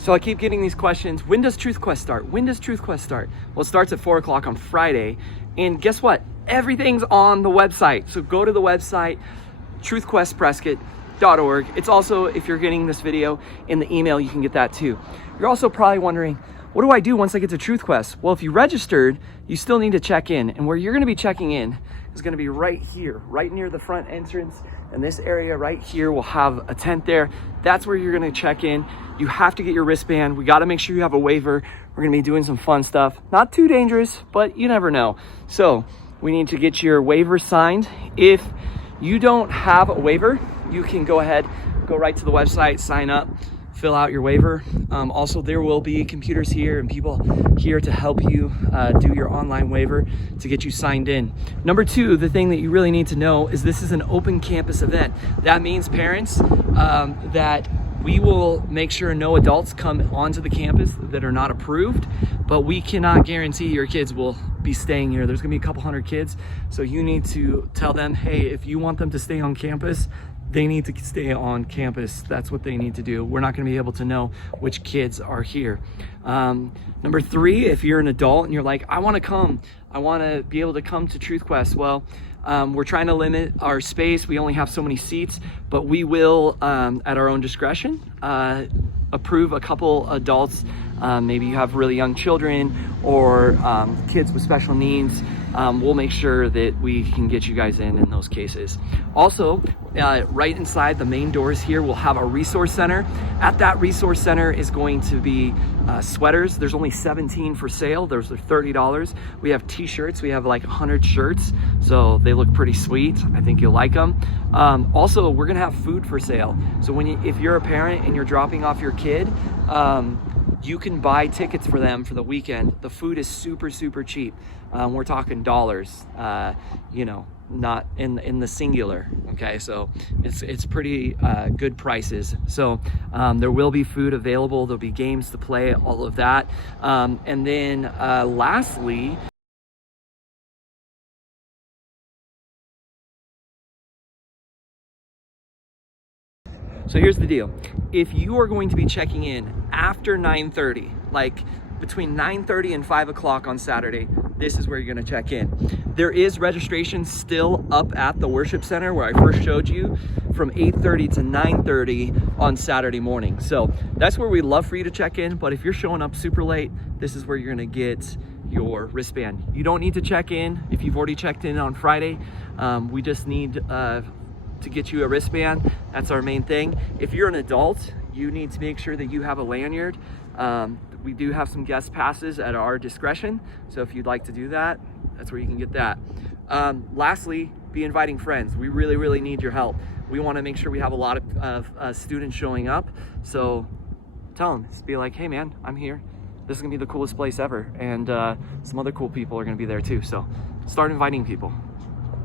So I keep getting these questions. When does Truth Quest start? When does Truth Quest start? Well, it starts at 4 o'clock on Friday. And guess what? Everything's on the website. So go to the website, truthquestprescott.org. It's also, if you're getting this video in the email, you can get that too. You're also probably wondering, what do I do once I get to Truth Quest? Well, if you registered, you still need to check in. And where you're gonna be checking in is gonna be right here, right near the front entrance. And this area right here will have a tent there. That's where you're gonna check in. You have to get your wristband. We gotta make sure you have a waiver. We're gonna be doing some fun stuff. Not too dangerous, but you never know. So we need to get your waiver signed. If you don't have a waiver, you can go ahead, go right to the website, sign up, fill out your waiver. Also, there will be computers here and people here to help you do your online waiver to get you signed in. Number two, the thing that you really need to know is this is an open campus event. That means parents that we will make sure no adults come onto the campus that are not approved, but we cannot guarantee your kids will be staying here. There's gonna be a couple hundred kids, so you need to tell them, hey, if you want them to stay on campus, they need to stay on campus. That's what they need to do. We're not gonna be able to know which kids are here. Number three, if you're an adult and you're like, I wanna come, I wanna be able to come to Truth Quest. Well, we're trying to limit our space. We only have so many seats, but we will, at our own discretion, approve a couple adults. Maybe you have really young children or kids with special needs. We'll make sure that we can get you guys in those cases. Also, right inside the main doors here, we'll have a resource center. At that resource center is going to be sweaters. There's only 17 for sale. Those are $30. We have t-shirts. We have like 100 shirts. So they look pretty sweet. I think you'll like them. Also, we're gonna have food for sale. So if you're a parent and you're dropping off your kid, you can buy tickets for them for the weekend. The food is super, super cheap. We're talking dollars, you know, not in the singular. Okay, so it's pretty good prices. So there will be food available. There'll be games to play, all of that. And then lastly, so here's the deal. If you are going to be checking in after 9:30, like between 9:30 and 5 o'clock on Saturday, this is where you're gonna check in. There is registration still up at the worship center where I first showed you from 8:30 to 9:30 on Saturday morning. So that's where we love for you to check in. But if you're showing up super late, this is where you're gonna get your wristband. You don't need to check in if you've already checked in on Friday. We just need to get you a wristband. That's our main thing. If you're an adult, you need to make sure that you have a lanyard. We do have some guest passes at our discretion. So if you'd like to do that, that's where you can get that. Lastly, be inviting friends. We really, really need your help. We wanna make sure we have a lot of students showing up. So tell them, just be like, hey man, I'm here. This is gonna be the coolest place ever. And some other cool people are gonna be there too. So start inviting people.